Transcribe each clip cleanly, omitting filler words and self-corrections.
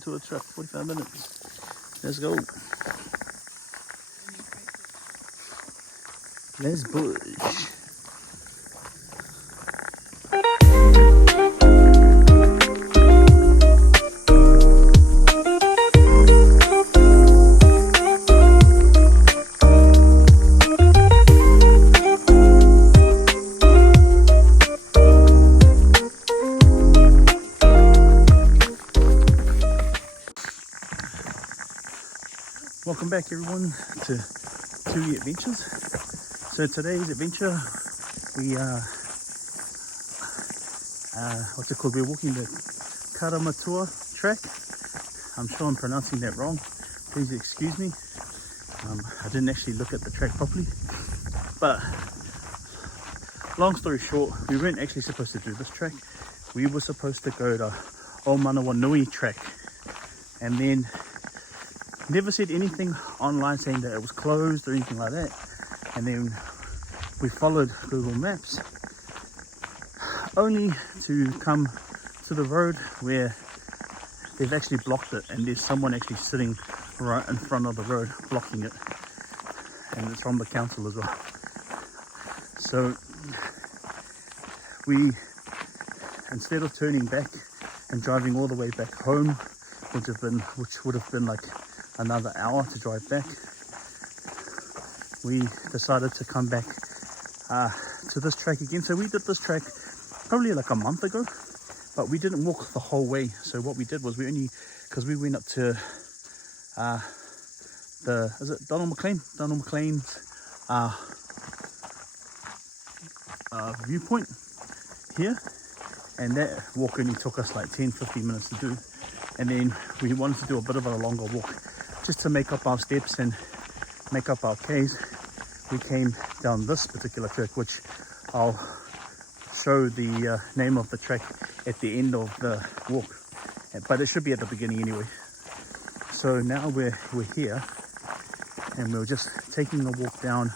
Karamatura truck, 45 minutes. Let's go. Let's push. Welcome back everyone to 2 Adventures. So today's adventure, we what's it called? We're walking the Karamatura track. I'm sure I'm pronouncing that wrong. Please excuse me. I didn't actually look at the track properly. But long story short, we weren't actually supposed to do this track. We were supposed to go to Auckland track, and then never said anything online saying that it was closed or anything like that. And then we followed Google Maps only to come to the road where they've actually blocked it, and there's someone actually sitting right in front of the road blocking it, and it's from the council as well. So we, instead of turning back and driving all the way back home, which would have been like another hour to drive back, we decided to come back to this track again. So we did this track probably like a month ago, but we didn't walk the whole way. So what we did was because we went up to Donald McLean's viewpoint here, and that walk only took us like 10-15 minutes to do. And then we wanted to do a bit of a longer walk just to make up our steps and make up our Ks. We came down this particular track, which I'll show the name of the track at the end of the walk, but it should be at the beginning anyway. So now we're here, and we're just taking a walk down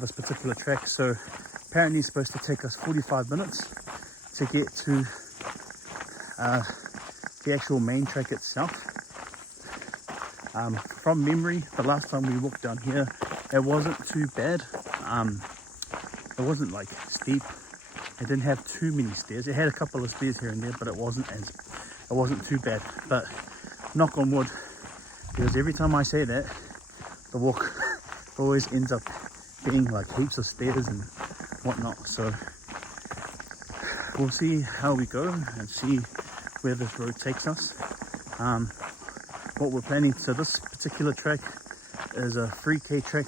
this particular track. So apparently it's supposed to take us 45 minutes to get to the actual main track itself. From memory, the last time we walked down here, it wasn't too bad. It wasn't like steep. It didn't have too many stairs. It had a couple of stairs here and there, but it wasn't too bad. But knock on wood, because every time I say that, the walk always ends up being like heaps of stairs and whatnot. So we'll see how we go and see where this road takes us. What we're planning, so this particular track is a 3K track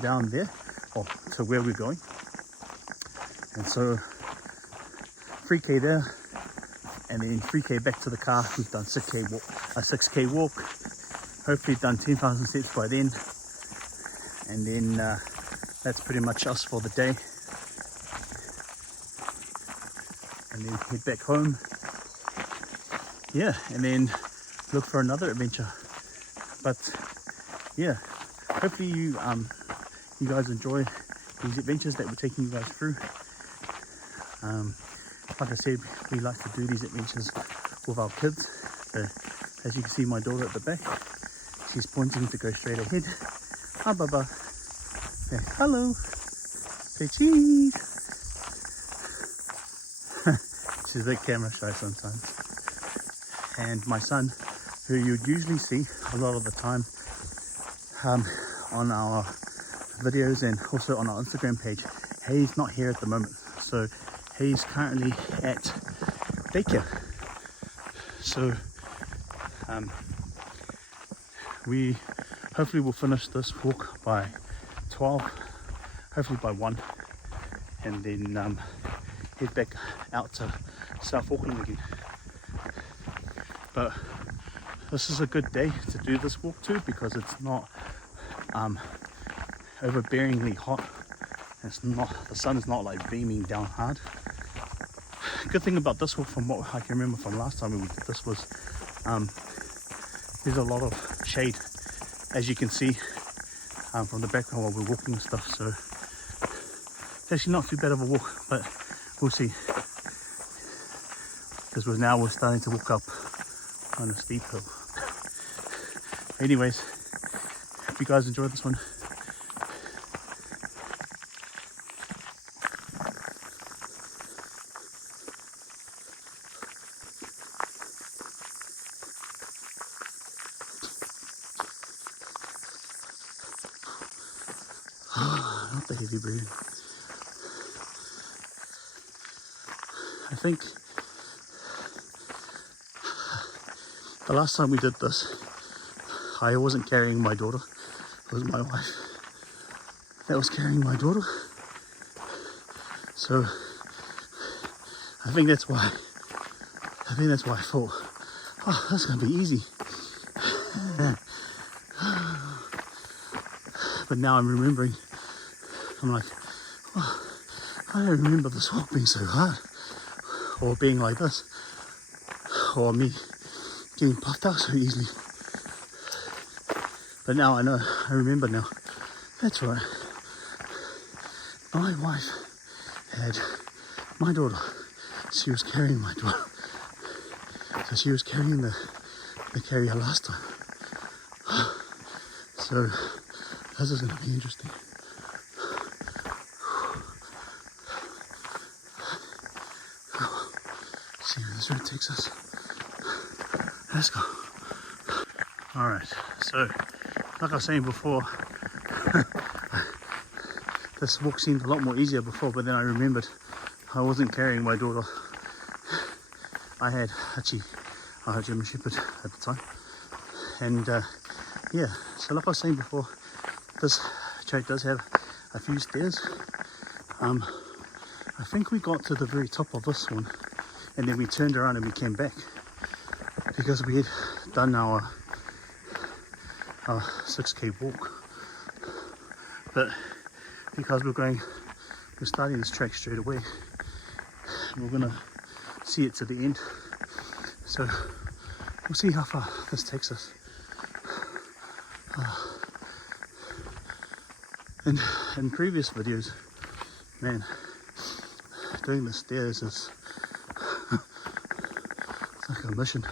down there, or to where we're going. And so 3K there, and then 3K back to the car. We've done 6K walk, hopefully done 10,000 steps by then, and then that's pretty much us for the day. And then head back home, yeah, and then look for another adventure. But yeah, hopefully you guys enjoy these adventures that we're taking you guys through. Like I said, we like to do these adventures with our kids. As you can see, my daughter at the back, she's pointing to go straight ahead. Hi Baba. Yeah, hello. Say cheese. She's a bit camera shy sometimes. And my son, who you'd usually see a lot of the time on our videos and also on our Instagram page, he's not here at the moment. So he's currently at daycare. So we hopefully will finish this walk by 12, hopefully by 1, and then head back out to South Auckland again. But this is a good day to do this walk too, because it's not overbearingly hot. The sun is not like beaming down hard. Good thing about this walk, from what I can remember from last time when we did this, was there's a lot of shade, as you can see from the background while we're walking and stuff. So it's actually not too bad of a walk, but we'll see, because we're starting to walk up on a steep hill. Anyways, hope you guys enjoyed this one. Not the heavy breathing. I think the last time we did this, I wasn't carrying my daughter. It was my wife that was carrying my daughter. So I think that's why I thought, oh, that's gonna be easy. But now I'm remembering, I'm like, oh, I don't remember this walk being so hard, or being like this, or me getting puffed out so easily. But now I know, I remember now. That's right. My wife had my daughter. She was carrying my daughter. So she was carrying the carrier last time. So this is going to be interesting. See where this road takes us. Let's go. Alright, so like I was saying before, this walk seemed a lot more easier before, but then I remembered I wasn't carrying my daughter. I had Hachi, our German Shepherd at the time. And yeah, so like I was saying before, this track does have a few stairs. I think we got to the very top of this one and then we turned around and we came back because we had done our 6k walk. But because we're starting this track straight away, we're gonna see it to the end. So we'll see how far this takes us. In previous videos, man, doing the stairs is it's like a mission.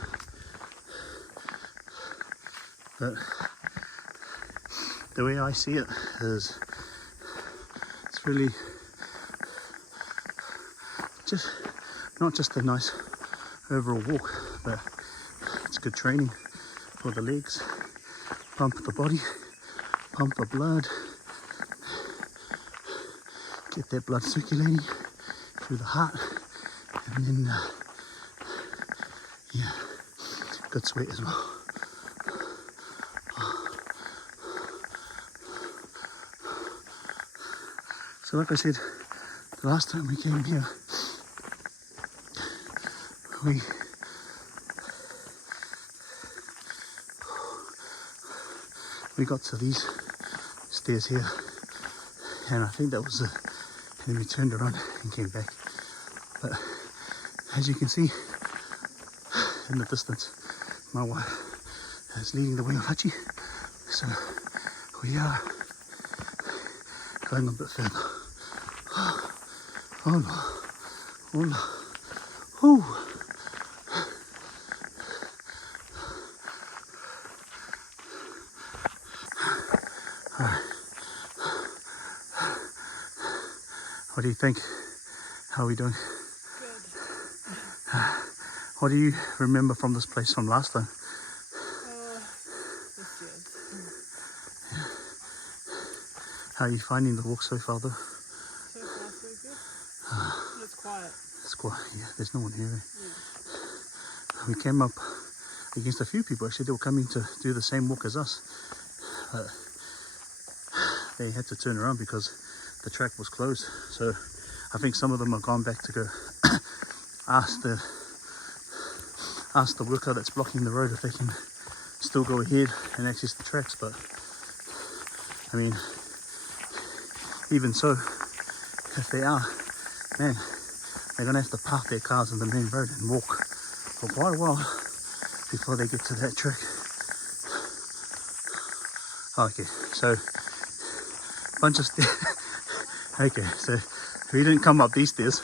But the way I see it is, it's really just not just a nice overall walk, but it's good training for the legs, pump the body, pump the blood, get that blood circulating through the heart, and then yeah, good sweat as well. So like I said, the last time we came here, we got to these stairs here, and I think that was and then we turned around and came back. But as you can see in the distance, my wife is leading the way of Hachi, so we are going a bit further. Oh no, oh no, ooh. What do you think? How are we doing? Good. What do you remember from this place from last time? It's good. Yeah. How are you finding the walk so far though? So far so good. It's quiet. It's quiet, yeah. There's no one here. Yeah. We came up against a few people actually. They were coming to do the same walk as us. They had to turn around because the track was closed. So I think some of them have gone back to go ask the worker that's blocking the road if they can still go ahead and access the tracks. But I mean, even so, if they are, man, they're gonna have to park their cars on the main road and walk for quite a while before they get to that track. Okay, so bunch of stairs. Okay, so we didn't come up these stairs.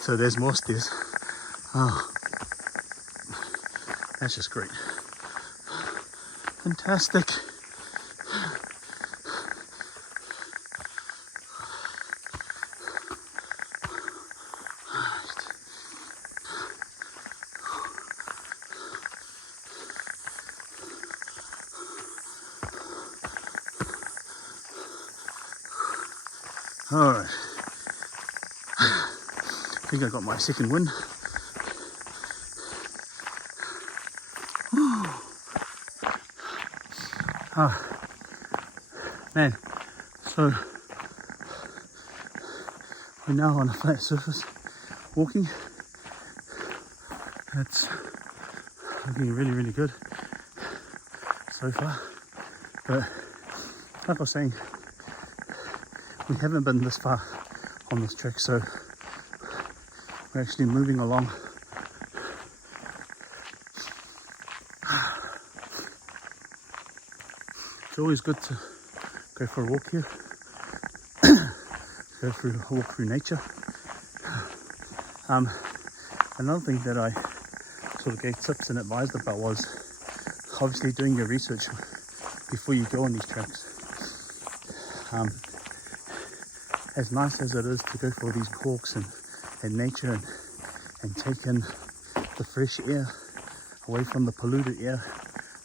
So there's more stairs. Oh. That's just great. Fantastic. Alright, I think I got my second win. Man, so we're now on a flat surface walking. It's looking really, really good so far, but like I was saying, we haven't been this far on this trek, so we're actually moving along. It's always good to go for a walk here, go for a walk through nature. Another thing that I sort of gave tips and advised about was obviously doing your research before you go on these treks. As nice as it is to go for these walks in nature and take in the fresh air away from the polluted air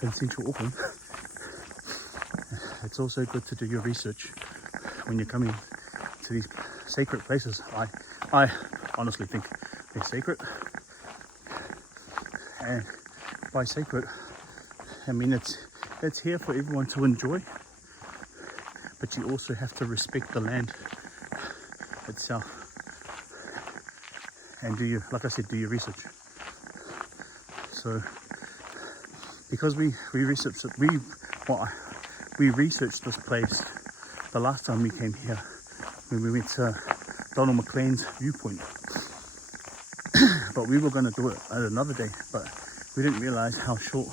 in central Auckland, it's also good to do your research when you're coming to these sacred places. I honestly think they're sacred, and by sacred I mean it's here for everyone to enjoy, but you also have to respect the land itself and do your, like I said, do your research. So because we researched this place the last time we came here when we went to Donald McLean's viewpoint, but we were going to do it at another day, but we didn't realize how short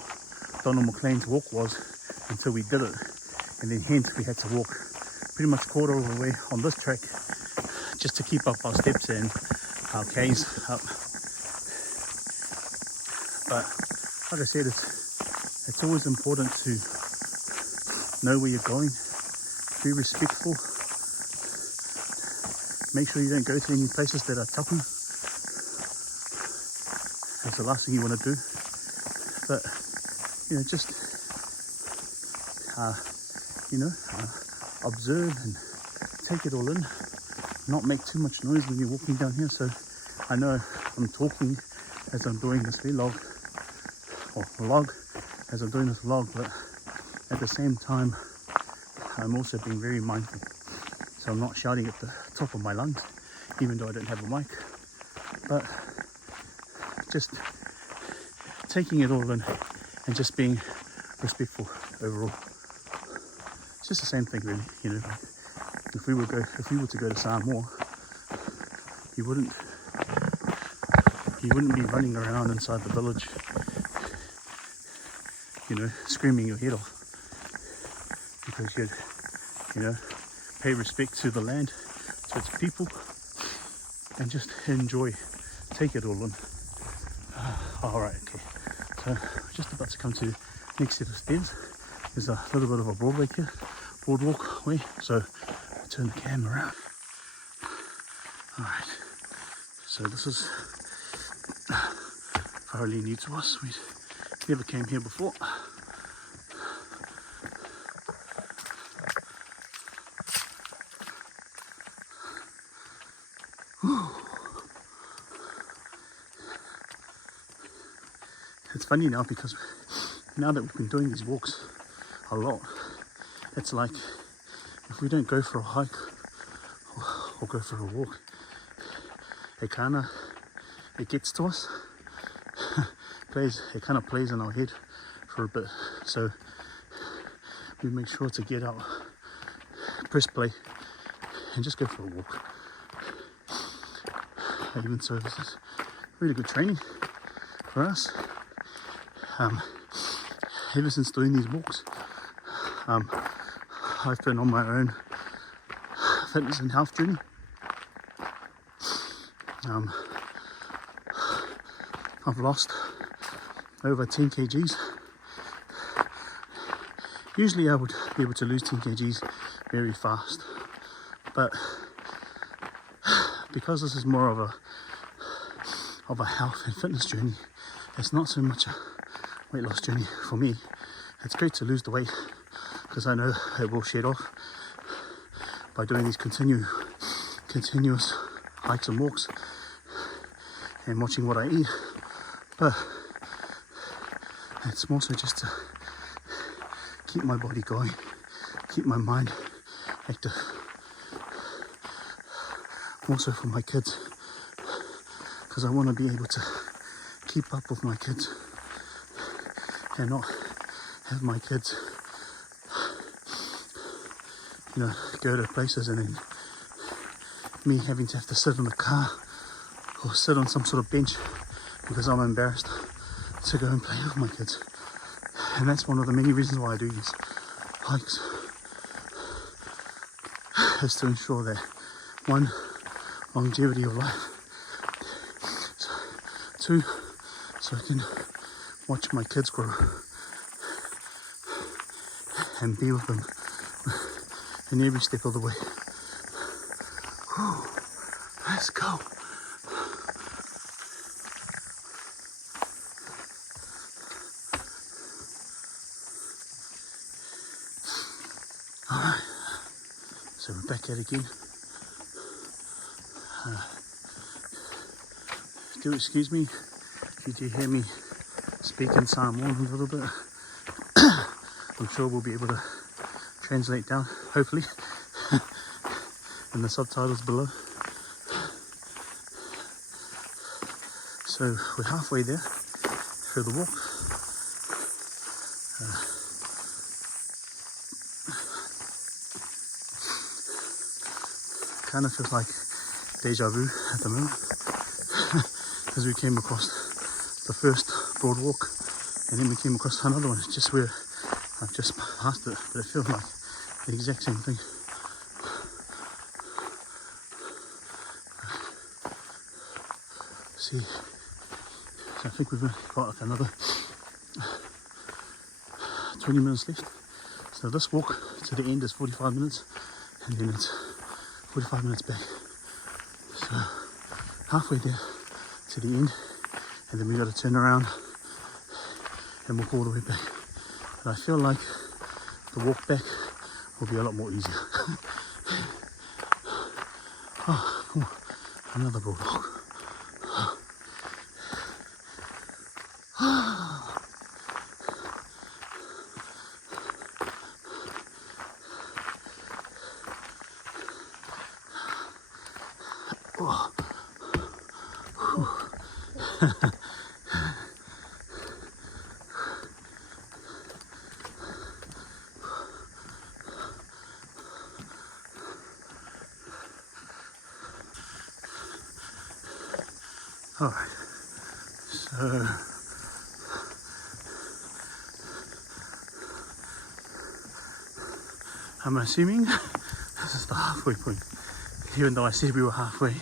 Donald McLean's walk was until we did it, and then hence we had to walk pretty much quarter of the way on this track just to keep up our steps and our Ks up. But like I said, it's always important to know where you're going, be respectful, make sure you don't go to any places that are tapu. That's the last thing you want to do. But just observe and take it all in, not make too much noise when you're walking down here. So I know I'm talking as I'm doing this vlog, as I'm doing this vlog, but at the same time I'm also being very mindful, so I'm not shouting at the top of my lungs even though I don't have a mic, but just taking it all in and just being respectful overall. It's just the same thing really, if we were to go to Samoa, you wouldn't be running around inside the village, screaming your head off, because you'd pay respect to the land, to its people, and just enjoy, take it all in. Alright, okay, so we're just about to come to the next set of stairs. There's a little bit of a boardwalk way, so I'll turn the camera around. Alright, so this is fairly new to us. We never came here before. It's funny now because now that we've been doing these walks a lot, it's like if we don't go for a hike or go for a walk, it gets to us. It kind of plays in our head for a bit, so we make sure to get out, press play, and just go for a walk. Even so, this is really good training for us. Ever since doing these walks, I've been on my own fitness and health journey. I've lost over 10 kgs. Usually I would be able to lose 10 kgs very fast, but because this is more of a health and fitness journey, it's not so much a weight loss journey for me. It's great to lose the weight because I know it will shed off by doing these continuous hikes and walks and watching what I eat, but it's more so just to keep my body going, keep my mind active, also for my kids, because I want to be able to keep up with my kids and not have my kids, you know, go to places and then me having to have to sit in the car or sit on some sort of bench because I'm embarrassed to go and play with my kids. And that's one of the many reasons why I do these hikes, is to ensure that, one, longevity of life, two, so I can watch my kids grow and be with them in every step of the way. Whew, let's go. Alright, so we're back at it again. Do excuse me if you do hear me speak in Samoan a little bit. I'm sure we'll be able to translate down, hopefully, in the subtitles below. So we're halfway there through the walk. Kind of feels like deja vu at the moment, as we came across the first boardwalk and then we came across another one. It's just where I've just passed it, but it feels like the exact same thing. See, so I think we've got like another 20 minutes left. So this walk to the end is 45 minutes and then it's 45 minutes back. So halfway there to the end, and then we got to turn around and walk all the way back. But I feel like the walk back will be a lot more easier. Oh, another boardwalk. Alright, so I'm assuming this is the halfway point, even though I said we were halfway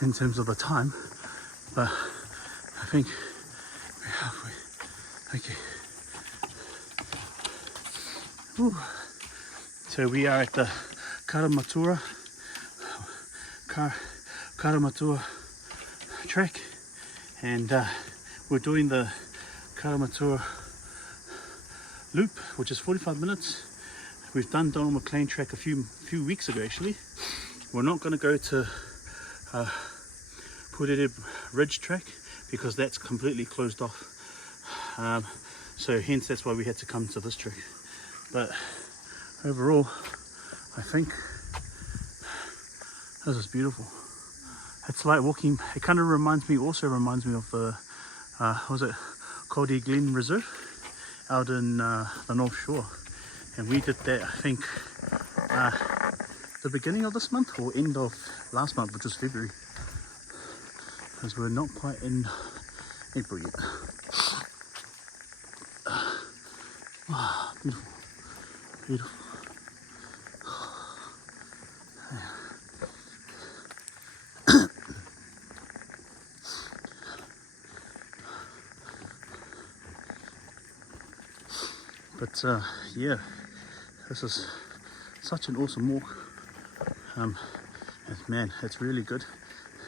in terms of the time, but I think we're halfway. Okay. Ooh. So we are at the Karamatura track, and we're doing the Karamatura Loop, which is 45 minutes. We've done Donald McLean track a few weeks ago actually. We're not going to go to Waitakere Ridge track because that's completely closed off. So hence that's why we had to come to this track. But overall, I think this is beautiful. It's like walking, it kind of also reminds me of the, was it Cody Glen Reserve out in the North Shore. And we did that, I think, the beginning of this month or end of last month, which was February. Because we're not quite in April yet. Wow, beautiful, beautiful. But yeah, this is such an awesome walk. And man, it's really good.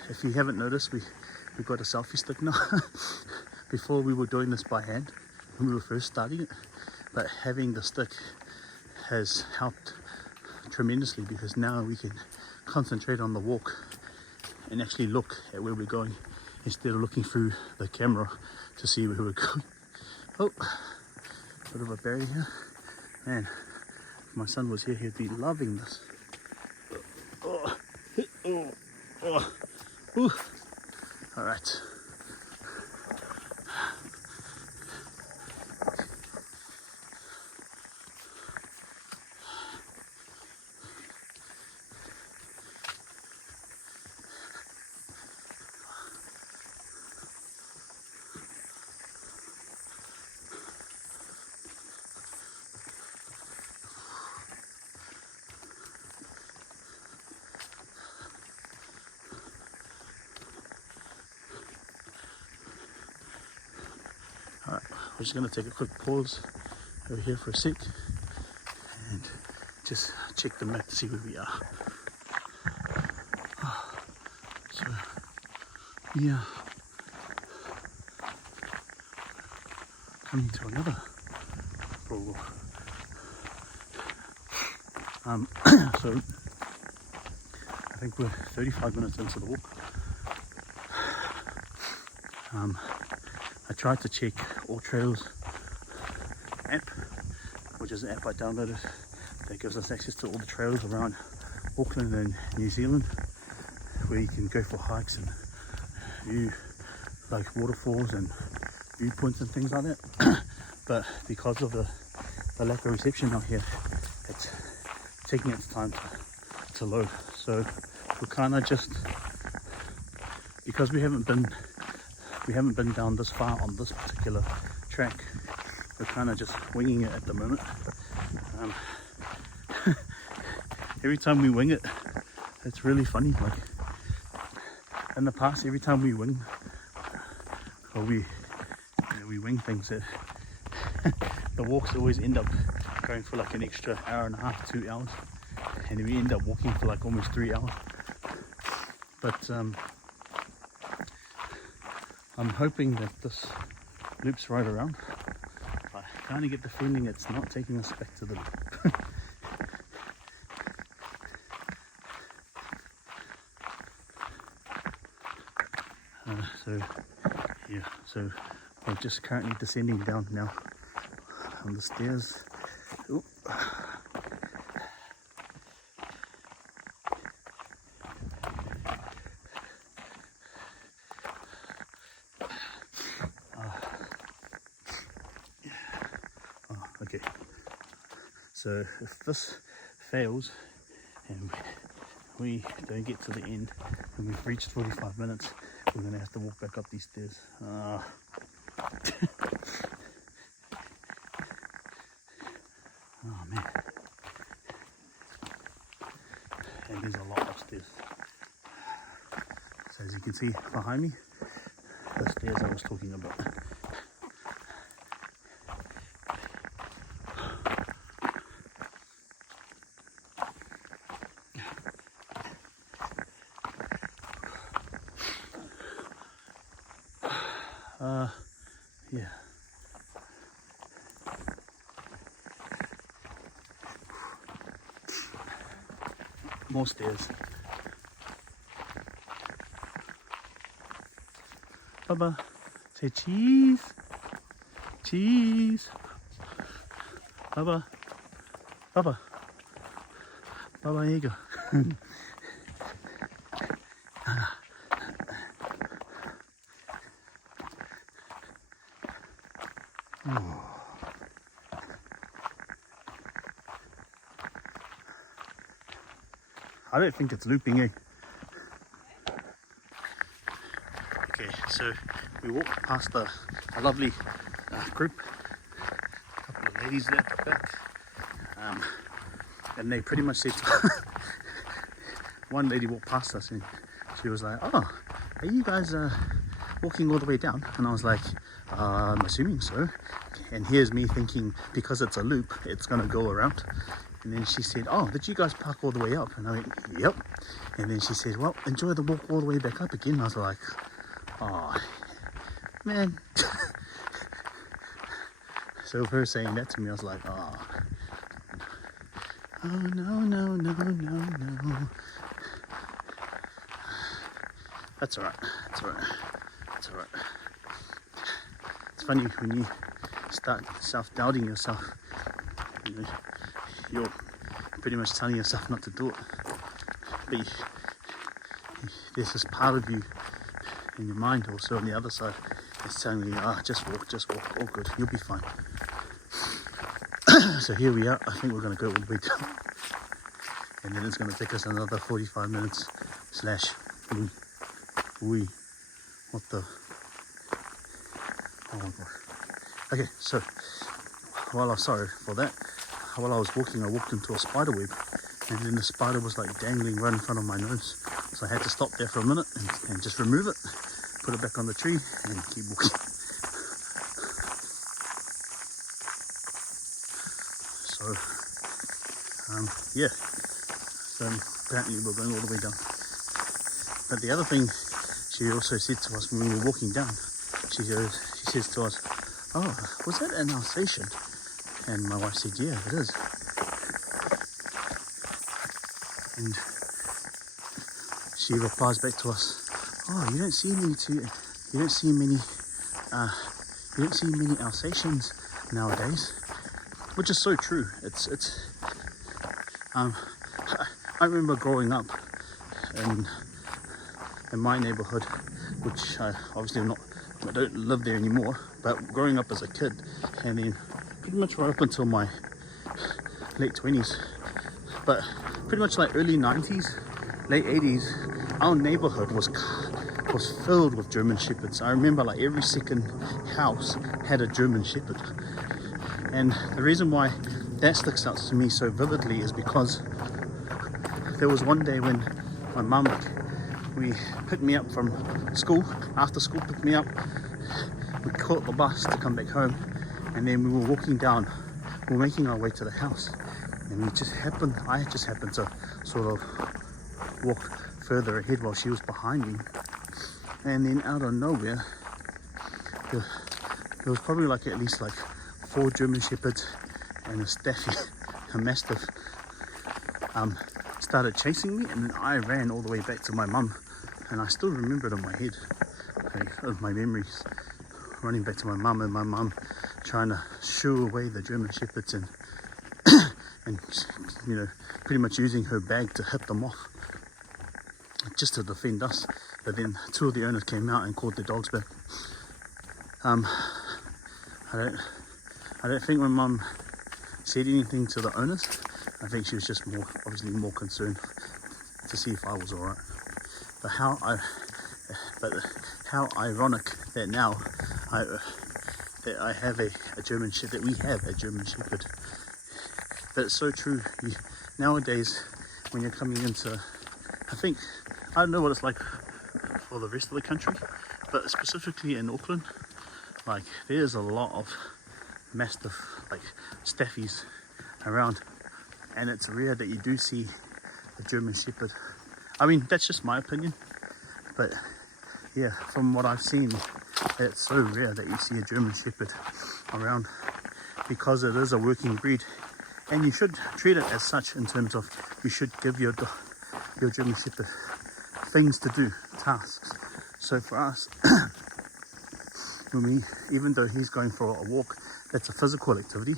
If you haven't noticed, we've got a selfie stick now. Before we were doing this by hand when we were first starting it, but having the stick has helped tremendously, because now we can concentrate on the walk and actually look at where we're going instead of looking through the camera to see where we're going. Oh, bit of a barrier here. Man, if my son was here, he'd be loving this. Oh, oh, oh, oh. All right. Alright, we're just going to take a quick pause over here for a sec and just check the map to see where we are. So, yeah, coming to another roll. So, I think we're 35 minutes into the walk. I tried to check All Trails app, which is an app I downloaded that gives us access to all the trails around Auckland and New Zealand, where you can go for hikes and view like waterfalls and viewpoints and things like that. But because of the lack of reception out here, it's taking its time to load. So we're kind of just, because we haven't been down this far on this particular track, we're kind of just winging it at the moment. Every time we wing it, it's really funny. Like in the past, every time we wing, or we wing things, that the walks always end up going for like an extra hour and a half, 2 hours, and then we end up walking for like almost 3 hours. But I'm hoping that this loops right around. I kind of get the feeling it's not taking us back to the loop. So yeah, so we're just currently descending down now on the stairs. Ooh. Okay, so if this fails and we don't get to the end and we've reached 45 minutes, we're going to have to walk back up these stairs. Oh man, and there's a lot upstairs. So as you can see behind me, the stairs I was talking about. Yeah. More stairs. Baba, say cheese. Cheese. Baba. Baba. Baba, here you go. I don't think it's looping, eh? Okay, so we walked past a lovely group, a couple of ladies there at the back, and they pretty much said, one lady walked past us and she was like, oh, are you guys walking all the way down? And I was like, I'm assuming so. And here's me thinking, because it's a loop, it's gonna go around. And then she said, oh, did you guys park all the way up? And I went, yep. And then she said, well, enjoy the walk all the way back up again. And I was like, oh, man. So her saying that to me, I was like, oh, no. That's alright. It's funny when you start self-doubting yourself, you know, you're pretty much telling yourself not to do it. But there's this part of you in your mind also on the other side that's telling you, just walk, all good, you'll be fine. So here we are. I think we're going to go all the way down. And then it's going to take us another 45 minutes slash what the, oh my gosh. Okay, so sorry for that. While I was walking, I walked into a spider web, and then the spider was like dangling right in front of my nose. So I had to stop there for a minute and just remove it, put it back on the tree, and keep walking. So, yeah. So apparently we're going all the way down. But the other thing she also said to us when we were walking down, she says to us, oh, was that an Alsatian? And my wife said, yeah, it is. And she replies back to us, oh, you don't see many Alsatians nowadays, which is so true. I remember growing up in my neighborhood, which I don't live there anymore, but growing up as a kid, and then pretty much right up until my late 20s, but pretty much like early 90s, late 80s, our neighborhood was filled with German Shepherds. I remember like every second house had a German Shepherd. And the reason why that sticks out to me so vividly is because there was one day when my mum, we picked me up from school, after school picked me up, we caught the bus to come back home, and then we were walking down, we were making our way to the house, and I just happened to sort of walk further ahead while she was behind me, and then out of nowhere, there was probably like at least like 4 German Shepherds and a Staffy, a Mastiff, started chasing me, and then I ran all the way back to my mum, and I still remember it in my head, of my memories, running back to my mum, and my mum trying to shoo away the German Shepherds and you know, pretty much using her bag to hit them off, just to defend us. But then 2 of the owners came out and called the dogs back. I don't think my mum said anything to the owners. I think she was just obviously more concerned to see if I was alright. But how ironic that now that I have a German Shepherd, that we have a German Shepherd. But it's so true. Nowadays, when you're coming into, I don't know what it's like for the rest of the country, but specifically in Auckland, like there's a lot of Mastiff, like Staffies around, and it's rare that you do see a German Shepherd. I mean, that's just my opinion, but yeah, from what I've seen, it's so rare that you see a German Shepherd around, because it is a working breed, and you should treat it as such, in terms of you should give your German Shepherd things to do, tasks. So for us, even though he's going for a walk, that's a physical activity,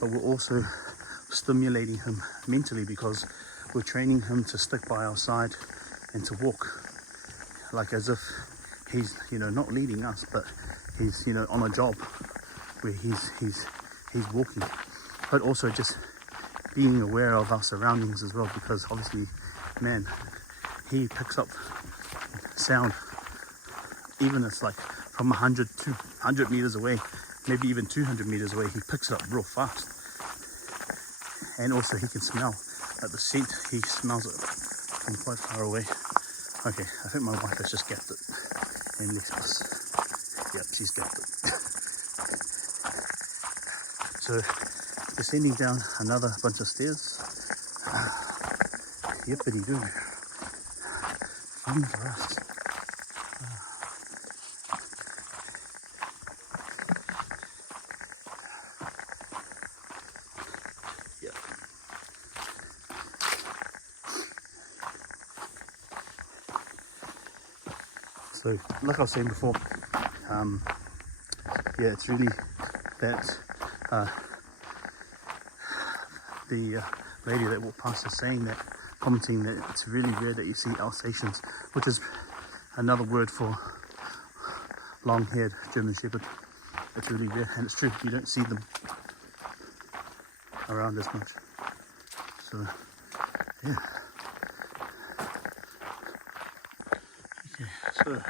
but we're also stimulating him mentally, because we're training him to stick by our side and to walk like as if he's, you know, not leading us, but he's, you know, on a job where he's walking. But also just being aware of our surroundings as well, because obviously, man, he picks up sound, even if it's like from 100 to 100 meters away, maybe even 200 meters away, he picks it up real fast. And also he can smell, at the scent, he smells it from quite far away. Okay, I think my wife has just gapped it and left us. Yep, she's gapped it. So descending down another bunch of stairs. Yippity doo. Fun for us. Yeah. So, like I was saying before, yeah, it's really that the lady that walked past is saying that, commenting that it's really rare that you see Alsatians, which is another word for long-haired German Shepherd. It's really rare, and it's true, you don't see them around as much. So, yeah. Okay, so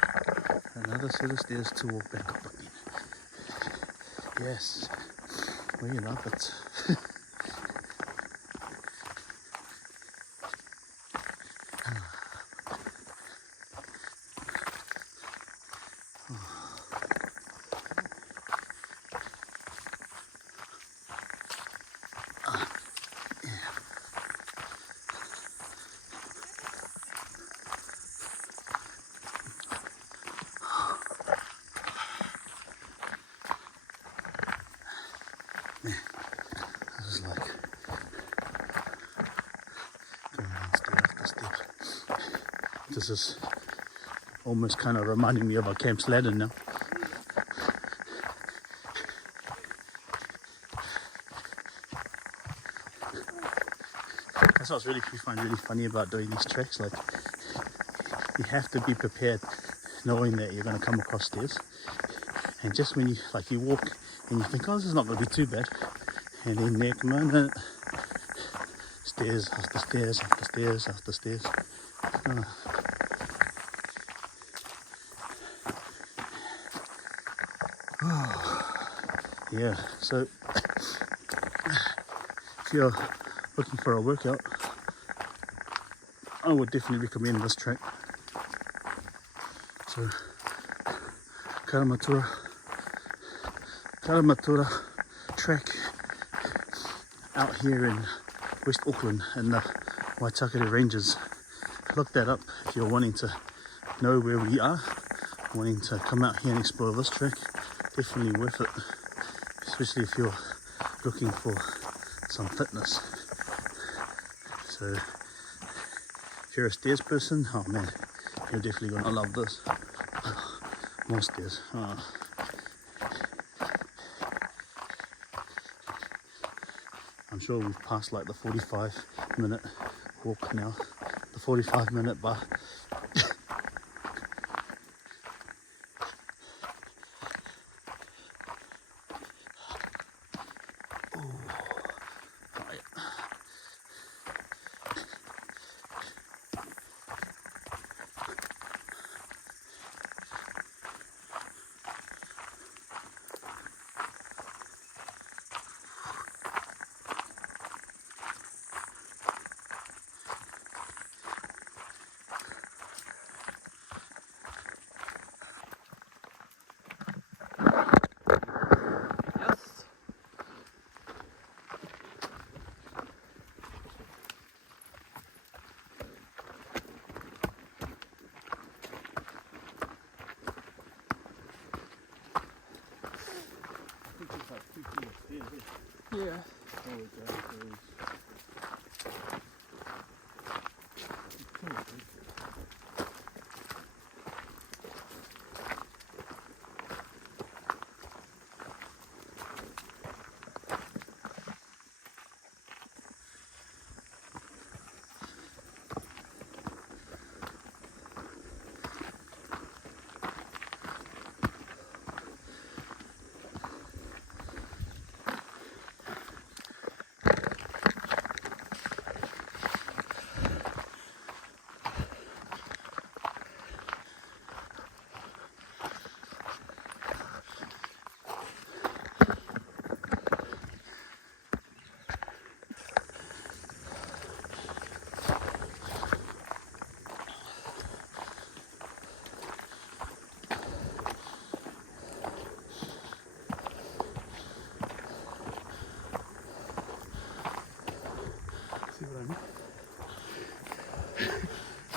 another set of stairs to walk back up again. Yes, we love it. This is like going down step after step. This is almost kind of reminding me of our Camp's Ladder now. That's what I really find really funny about doing these treks. Like, you have to be prepared, knowing that you're going to come across stairs. And just when you walk and you think, oh, this is not going to be too bad, and then next moment, stairs after stairs after stairs after stairs. Yeah, so if you're looking for a workout, I would definitely recommend this track. So Karamatura Track out here in West Auckland in the Waitakere Ranges. Look that up if you're wanting to know where we are, wanting to come out here and explore this track. Definitely worth it, especially if you're looking for some fitness. So if you're a stairs person, oh man, you're definitely gonna love this. More stairs. Oh. I'm sure we've passed like the 45-minute walk now, the 45-minute bar.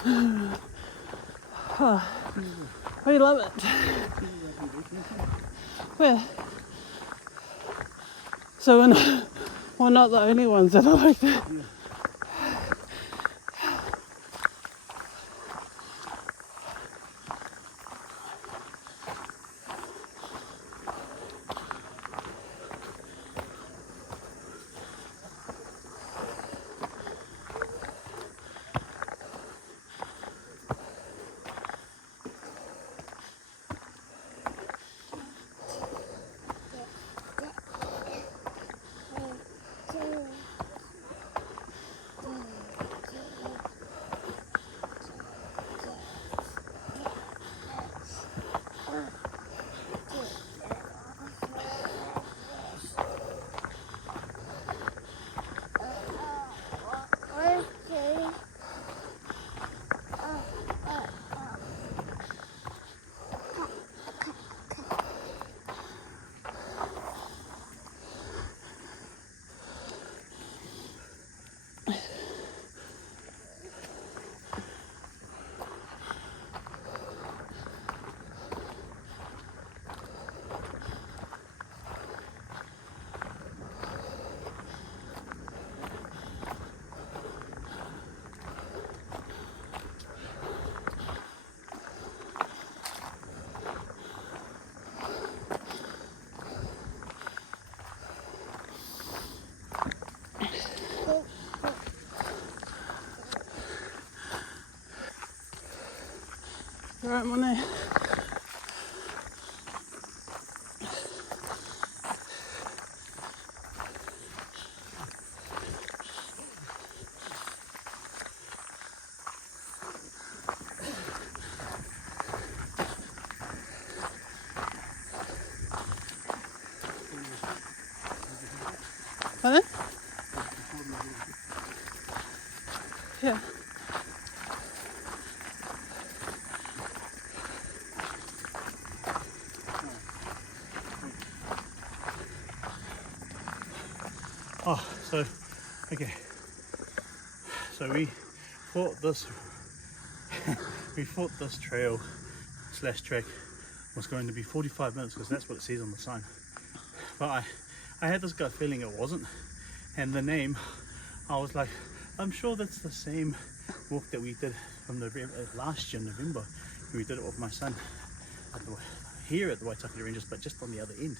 Oh, we love it. Where? So we're not the only ones that are like that. Right, Monet. Pardon? Yeah. Oh, so, okay. So we thought this trail slash trek was going to be 45 minutes because that's what it says on the sign. But I had this gut feeling it wasn't. And the name, I was like, I'm sure that's the same walk that we did from last year, November. We did it with my son here at the Waitakere Ranges, but just on the other end.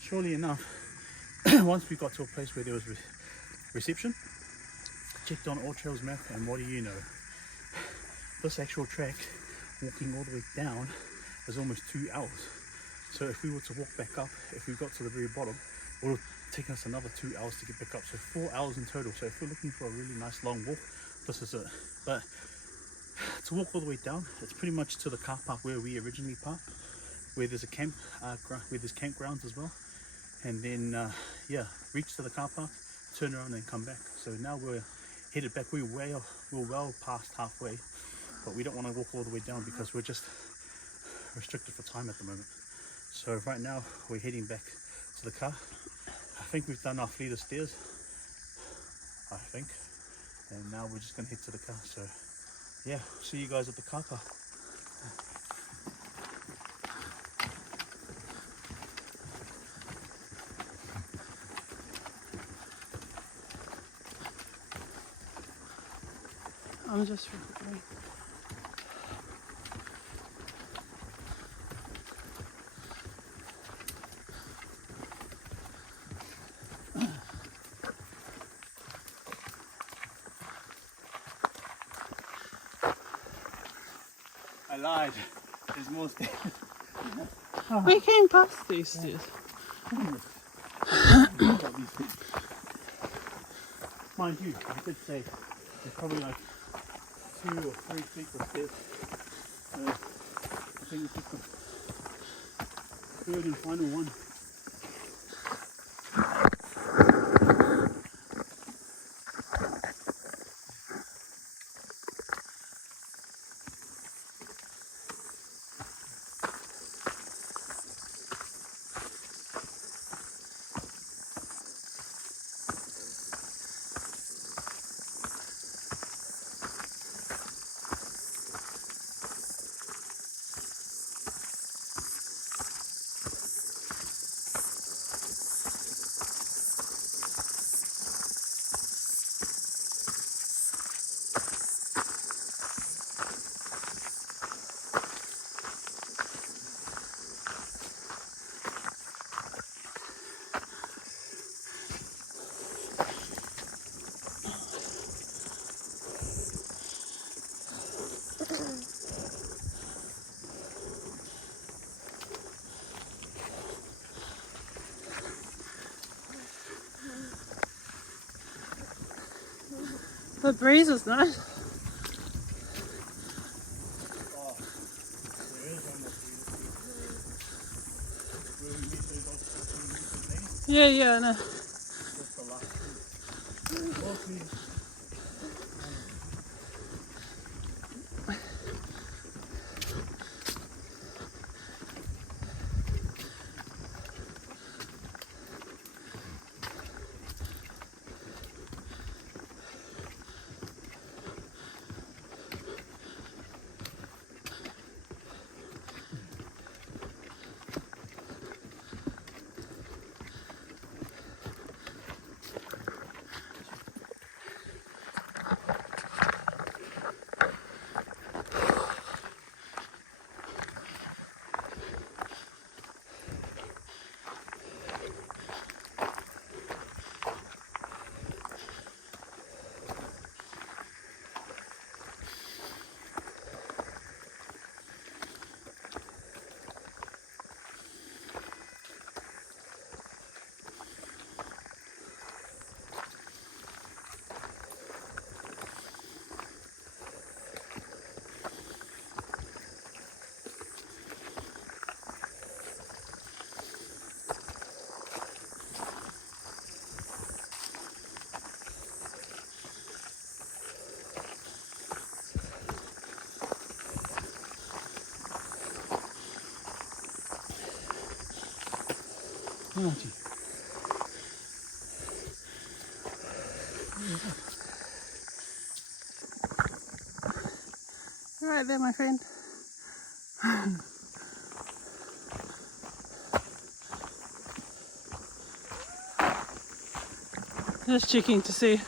Surely enough, once we got to a place where there was reception, checked on All Trails map, and what do you know? This actual track, walking all the way down, is almost 2 hours. So if we were to walk back up, if we got to the very bottom, it would take us another 2 hours to get back up. So 4 hours in total. So if we're looking for a really nice long walk, this is it. But to walk all the way down, it's pretty much to the car park where we originally parked, where there's a where there's campgrounds as well. And then yeah, reach to the car park, turn around and come back. So now we're headed back. We're well past halfway, but we don't want to walk all the way down because we're just restricted for time at the moment. So right now we're heading back to the car. I think we've done our fleet of stairs, I think, and now we're just gonna head to the car. So yeah, see you guys at the car park. I'm just recording. I lied. There's more stairs. We came past these stairs. Mind you, I did say there's probably like 2 or 3 feet of stairs. So I think it's just the third and final one. The breeze is nice. Oh, there is one more where we meet those opportunities. Yeah, yeah, I know. That's the last two. Mostly, oh, gee. Right there, my friend. Just checking to see.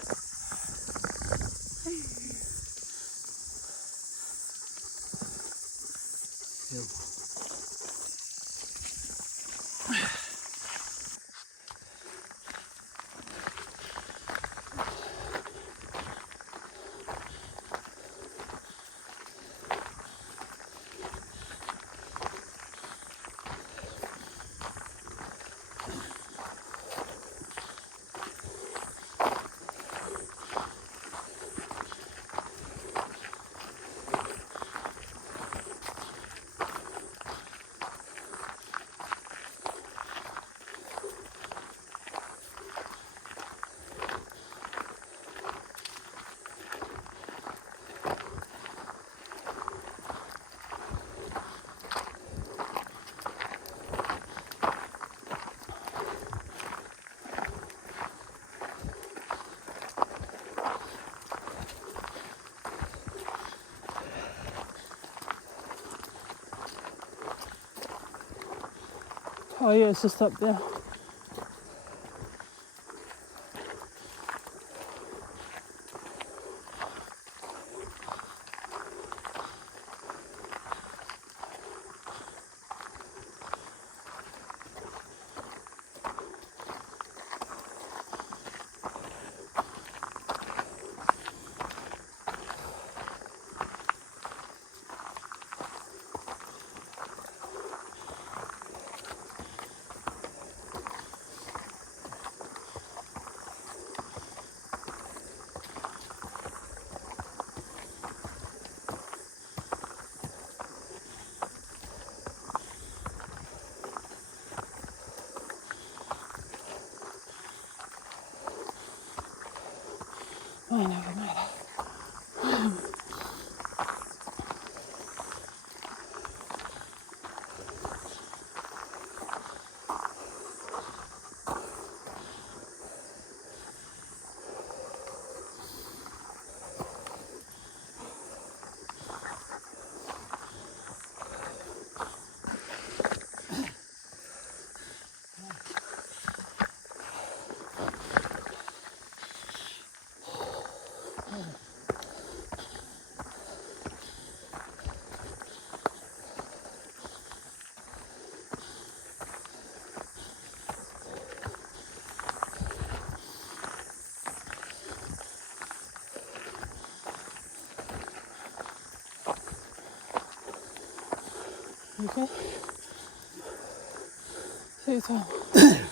Oh yeah, it's just up there. Oh, never mind. Okay. See you soon.